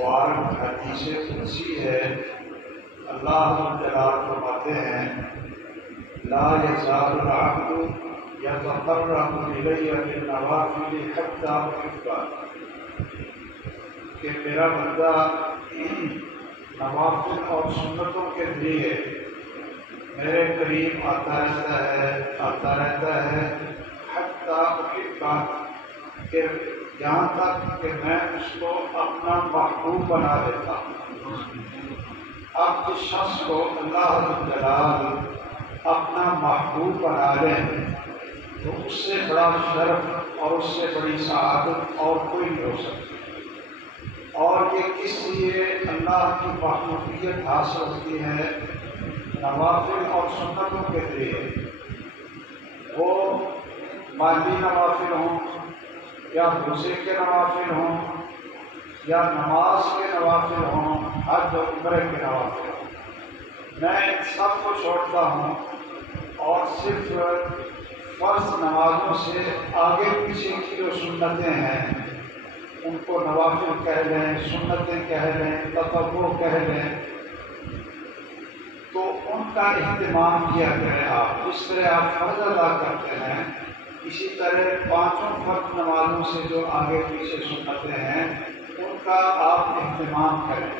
مبارک حدیث قدسی ہے، اللہ جلال فرماتے ہیں لا یزال العبد یتقرب الی بالنوافل حتی احبہ، کہ میرا بندہ نوافل اور سنتوں کے ذریعے میرے قریب آتا رہتا ہے حتی احبہ، کہ یہاں تک کہ میں اس کو اپنا محبوب بنا لیتا ہوں۔ اب جس شخص کو اللہ جلال اپنا محبوب بنا لیں تو اس سے بڑا شرف اور اس سے بڑی سعادت اور کوئی نہیں ہو سکتی۔ اور یہ کس لیے اللہ کی محبوبیت حاصل ہوتی ہے؟ نوافل اور سنتوں کے ذریعے، وہ مالی نوافل ہوں یا روزے کے نوافل ہوں یا نماز کے نوافل ہوں، حج اور عمرے کے نوافل ہوں، میں ان سب کو چھوڑتا ہوں اور صرف فرض نمازوں سے آگے پیچھے کی جو سنتیں ہیں ان کو نوافل کہہ لیں، سنتیں کہہ لیں، تطوع کہہ لیں، تو ان کا اہتمام کیا کریں۔ آپ جس طرح آپ فرض ادا کرتے ہیں اسی طرح پانچوں فرض نمازوں سے جو آگے پیچھے سنتیں ہیں ان کا آپ اہتمام کریں۔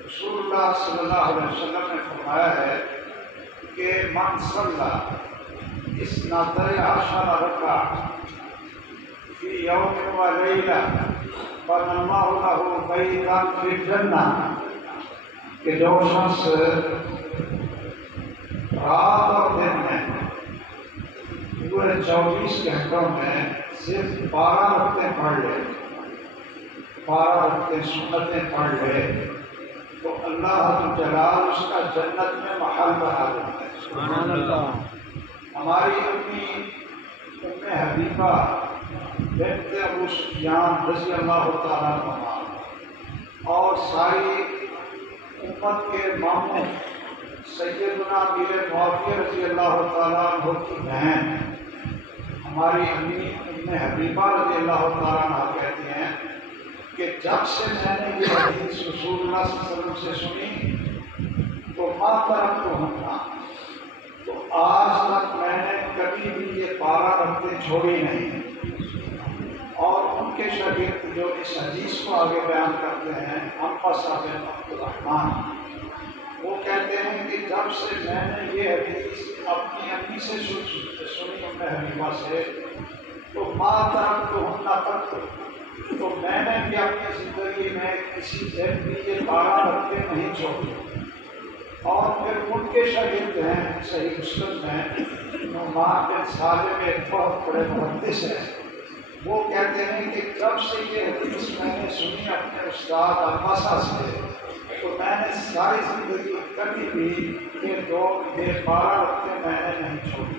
رسول اللہ صلی اللہ علیہ وسلم نے فرمایا ہے کہ من صلی اثنتي عشر رکعۃ فی یوم و لیلہ بنى اللہ له بیتا فی الجنہ، کہ جو شخص رات اور دن میں پورے 24 گھنٹوں میں صرف 12 رکعتیں پڑھ لے، 12 رکعتیں سنتیں پڑھ لے تو اللہ جلال اس کا جنت میں محل بنا دیتا ہے۔ سبحان اللہ۔ ہماری امی ام حبیبہ بنت ابو سفیان رضی اللہ تعالیٰ عنہ اور ساری امت کے ماموں سیدنا امیر معاویہ رضی اللہ تعالیٰ عنہ کی بہن ہماری امی ام حبیبہ رضی اللہ تعالیٰ عنہ کہتی ہیں کہ جب سے میں نے یہ حدیث رسول اللہ صلی اللہ علیہ وسلم سے سنی تو ما ترکتہن، تو آج تک میں نے کبھی بھی یہ 12 رکعتیں چھوڑی نہیں۔ اور ان کے شاگرد جو اس حدیث کو آگے بیان کرتے ہیں انبسہ بن عبد الرحمن، وہ کہتے ہیں کہ جب سے میں نے یہ حدیث اپنی امی سے سنی ام حبیبہ سے تو ما ترکتہن قط، تو میں نے بھی اپنی زندگی میں کسی دن بھی یہ 12 رکعتیں نہیں چھوڑی۔ اور پھر ان کے شاگرد ہیں صحیح مسلم میں نعمان بن سالم ایک بہت بڑے محدث ہیں، وہ کہتے ہیں کہ جب سے یہ حدیث میں نے سنی اپنے استاد انبسہ سے تو میں نے ساری زندگی کبھی بھی یہ 12 رکعتیں میں نے نہیں چھوڑی۔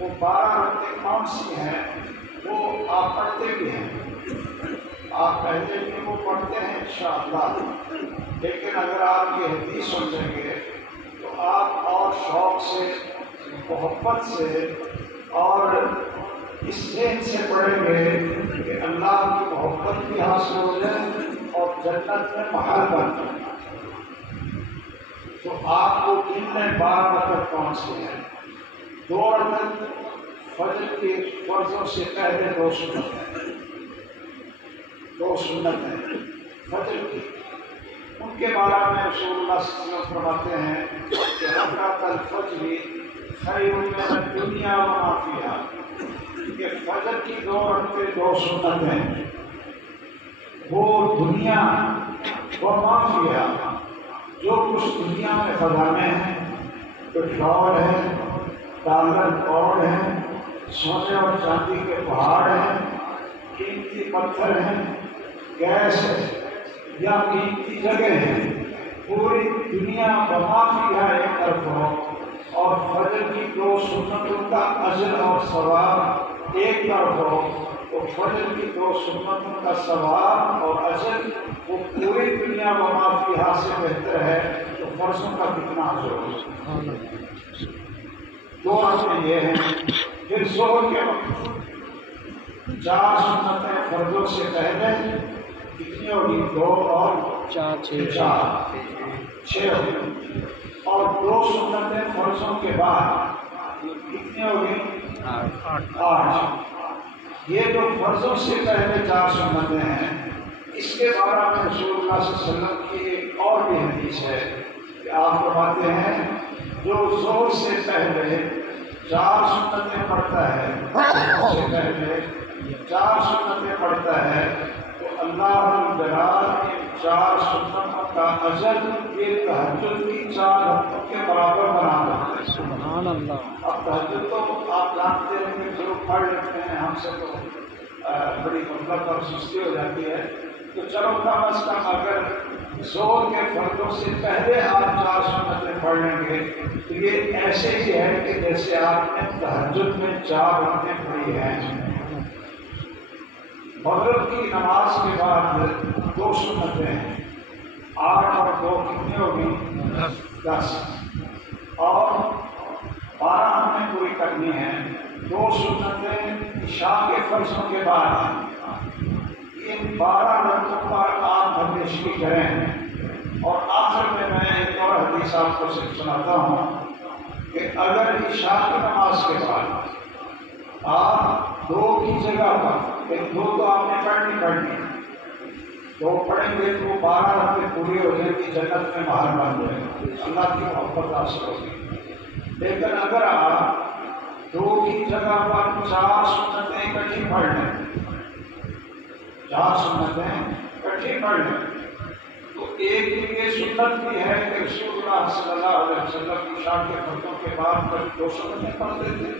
وہ 12 رکعتیں کون سی ہیں؟ وہ آپ پڑھتے بھی ہیں، آپ پہلے بھی وہ پڑھتے ہیں انشاءاللہ، لیکن اگر آپ یہ حدیث سمجھیں گے تو آپ اور شوق سے، محبت سے اور اس ذہن سے پڑھیں گے کہ اللہ کی محبت بھی حاصل ہو جائے اور جنت میں محل بن جائے۔ تو آپ کو دن میں 12 رکعت کون سے ہیں؟ 2 رکعت فجر کے فرضوں سے پہلے 2 سنت ہیں، 2 سنت ہیں فجر کی، ان کے بارے میں رسول اللہ صلی اللہ علیہ وسلم فرماتے ہیں کہ رکعت الفجر خیر من الدنیا وما فیہا، کہ فجر کی 2 رکعتیں 2 سنت ہیں، وہ دنیا وما فیہا، جو کچھ دنیا میں خزانے ہیں، پٹرول ہے، ڈالر پاؤنڈ ہے، سونے اور چاندی کے پہاڑ ہیں، قیمتی پتھر ہیں، گیس ہے یا قیمتی جگہ ہیں، پوری دنیا وما فیہا ایک طرف ہو اور فجر کی 2 سنتوں کا اجر اور ثواب ایک طرف ہو، تو فجر کی 2 سنتوں کا ثواب اور اجر وہ پوری دنیا وما فیہا سے بہتر ہے، تو فرضوں کا کتنا اجر ہو۔ 2 رکعتیں یہ ہیں۔ پھر ظہر کے وقت 4 سنتیں فرضوں سے پہلے، کتنی کتنی ہوگی؟ 2 اور 4 6 ہوگی، اور 2 سنتیں فرضوں کے بعد کتنی ہوگی؟ 8۔ یہ جو فرضوں سے پہلے 4 سنتیں ہیں، اس کے بارے میں رسول اللہ صلی اللہ علیہ وسلم کی ایک اور بھی حدیث ہے کہ آپ فرماتے ہیں جو ظہر سے پہلے 4 سنتیں پڑھتا ہے، ظہر سے پہلے 4 سنتیں پڑھتا ہے، تو اللہ الجلال ان 4 سنتوں کا اجر یہ تہجد کی 4 رکعتوں کے برابر بنا دیتا ہے۔ سبحان اللہ۔ اب تہجد تو آپ جانتے ہیں کہ جو پڑھ لیتے ہیں، ہم سے تو بڑی غفلت اور سستی ہو جاتی ہے، تو چلو کم از کم اگر ظہر کے فرضوں سے پہلے آپ 4 سنتیں پڑھ لیں گے تو یہ ایسے ہی ہے کہ جیسے آپ نے تہجد میں 4 رکعتیں پڑھی ہیں۔ مغرب کی نماز کے بعد 2 سنتیں ہیں، 8 اور 2 کتنی ہوگی؟ 10، اور 12 ہمیں پوری کرنی ہے۔ 2 سنتیں عشاء کے فرضوں کے بعد ہیں۔ ان 12 رکعتوں پر آپ بندشی کریں، اور آخر میں ایک اور حدیث آپ کو صرف سناتا ہوں کہ اگر عشاء کی نماز کے بعد آپ 2 کی جگہ پر 2 تو آپ نے پڑھنی 2 پڑھیں گے تو 12 رکعتیں پوری ہو جائیں گی، جنت میں باہر بن جائیں گے، اللہ کی محبت حاصل ہوگی۔ لیکن اگر آپ 2 کی جگہ پر 4 سنتیں اکٹھی پڑھ لیں، 4 سنتیں اکٹھی پڑھ لیں، تو ایک یہ سنت بھی ہے کہ رسول اللہ صلی اللہ علیہ وسلم عشاء کے فرضوں کے بعد کبھی 2 سنتیں پڑھتے تھے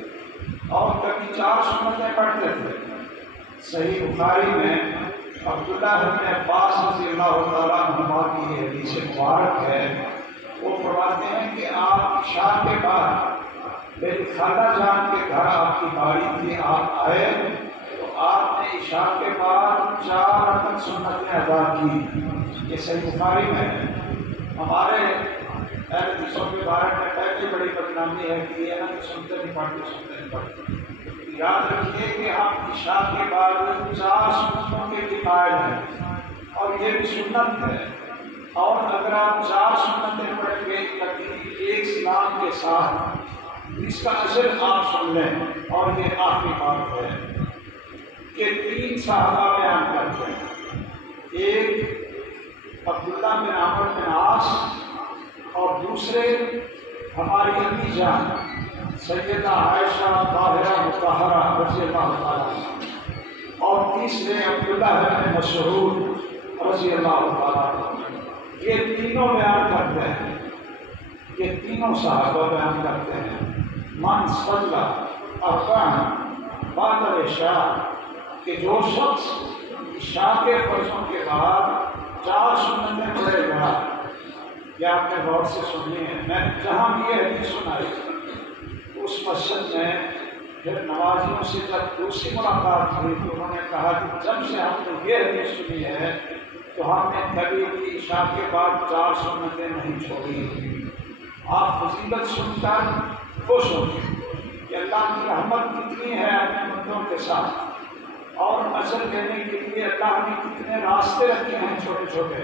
اور کبھی 4 سنتیں پڑھتے تھے۔ صحیح بخاری میں عبداللہ بن عباس رضی اللہ تعالیٰ عنہما کی یہ حدیث مبارک ہے، وہ فرماتے ہیں کہ آپ عشاء کے بعد میری خالہ جان کے گھر آپ کی باری تھی، آپ آئے تو آپ نے عشاء کے بعد 4 رکعت سنتیں ادا کی۔ یہ صحیح بخاری میں ہے۔ ہمارے اہل حدیثوں کے بارے میں پہلی بڑی بدنامی ہے کہ یہ نہ کہ سنتے نہیں پڑھتے۔ یاد رکھیے کہ ہم عشاء کے بعد 4 سنتوں کے بھی قائل ہیں، اور یہ بھی سنت ہے، اور اگر آپ 4 سنتیں پڑھ کے ایک سلام کے ساتھ اس کا اثر آپ سن لیں۔ اور یہ آخری بات ہے کہ 3 صحابہ بیان کرتے ہیں، ایک عبداللہ بن عمرو بن عاص، اور دوسرے ہماری امی جان سیدہ عائشہ طاہرہ مطہرہ رضی اللہ تعالیٰ عنہ، اور تیسرے عبداللہ بن مسعود رضی اللہ تعالیٰ عنہ۔ یہ تینوں بیان کرتے ہیں، یہ تینوں صحابہ بیان کرتے ہیں من صلی اربعا بعد العشاء، کہ جو شخص عشاء کے فرضوں کے بعد 4 سنتیں پڑھے گا۔ یہ آپ نے غور سے سنی ہے، میں جہاں بھی یہ حدیث سنائی اس مسجد میں پھر نمازیوں سے جب دوسری ملاقات ہوئی تو انہوں نے کہا کہ جب سے ہم نے یہ حدیث سنی ہے تو ہم نے کبھی بھی عشاء کے بعد 4 سنتیں نہیں چھوڑی۔ آپ فضیلت سن کر خوش ہوگی کہ اللہ کی رحمت کتنی ہے اپنے بندوں کے ساتھ، اور اثر دینے کے لیے اللہ نے کتنے راستے رکھے ہیں چھوٹے چھوٹے۔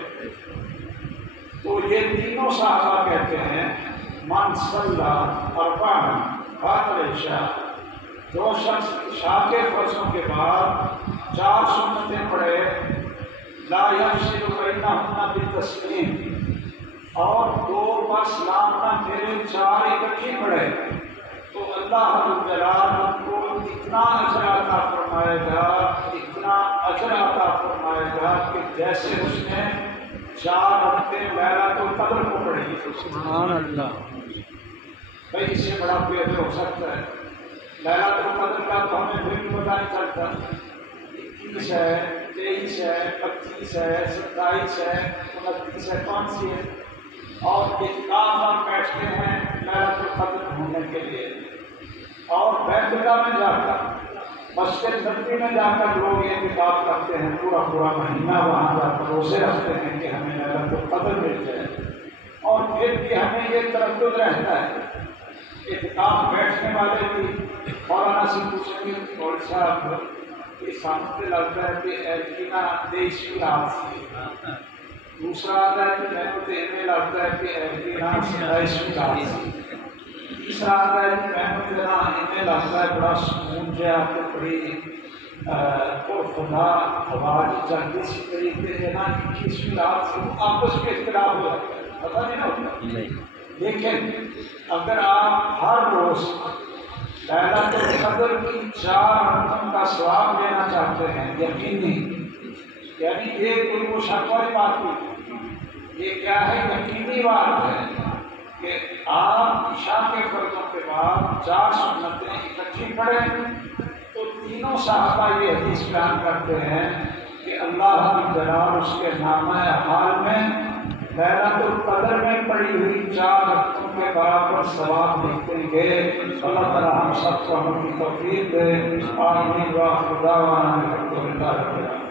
تو یہ تینوں صحابہ کہتے ہیں من صلی اربعا بعد العشاء، جو شخص عشاء کے فرضوں کے بعد 4 سنتیں پڑھے، لا یفصل بینہن بالتسلیم، اور 2 پر سلام نہ پھیرے، 4 اکٹھی پڑھے، تو اللہ الجلال کو اتنا اجر عطا فرمائے گا، اتنا اجر عطا فرمائے گا کہ جیسے اس نے 4 رکعتیں لیلۃ القدر کو پڑھی۔ سبحان اللہ۔ بھائی اس سے بڑا کوئی اجر ہو سکتا ہے؟ لیلۃ القدر کا تو ہمیں پھر بھی پتہ نہیں چلتا، 21 ہے، 23 ہے، 25 ہے، 27 ہے، 29 ہے، کون سی ہے؟ اور اعتکاف ہم بیٹھتے ہیں لیلۃ القدر ڈھونڈنے کے لیے، اور بیت اللہ میں جا کر مسجد نبوی میں جا کر لوگ اعتکاف کرتے ہیں، پورا مہینہ وہاں جا کر روزے رکھتے ہیں کہ ہمیں لیلۃ القدر مل جائے، اور پھر بھی ہمیں یہ تردد رہتا ہے۔ اعتکاف بیٹھنے والے بھی مولانا سے پوچھیں گے مولوی صاحب کہ سامنے لگتا ہے کہ ایکینا 23 رات سی، دوسرا آتا ہے کہ میں کو دینے لگتا ہے کہ ایکینا 27 رات سی، تیسرا آتا ہے کہ میں کو دینا ہمیں لگتا ہے بڑا سکون جہاں تو بڑی خدا ہوا کی چلتی سی طریقے سے نا 21 رات سے وہ آپس کے اختلاف ہو جاتا ہے، پتہ نہیں ہوتا۔ لیکن اگر آپ ہر روز لیلۃ القدر کی 4 راتوں کا ثواب لینا چاہتے ہیں یقینی، یعنی ایک کوئی وہ شک والی بات نہیں، یہ کیا ہے یقینی بات ہے کہ آپ عشاء کے فرضوں کے بعد 4 سنتیں اکٹھی پڑھیں، تو تینوں صحابہ یہ حدیث بیان کرتے ہیں کہ اللہ کی جلال اس کے نامہ اعمال میں لیلۃ القدر میں پڑی ہوئی 4 رکعتوں کے برابر ثواب لکھیں گے۔ اللہ تعالیٰ ہم سب کو ہم کی توفیق دے، آمین۔ وآخر دعوانا الحمد للہ رب العالمین۔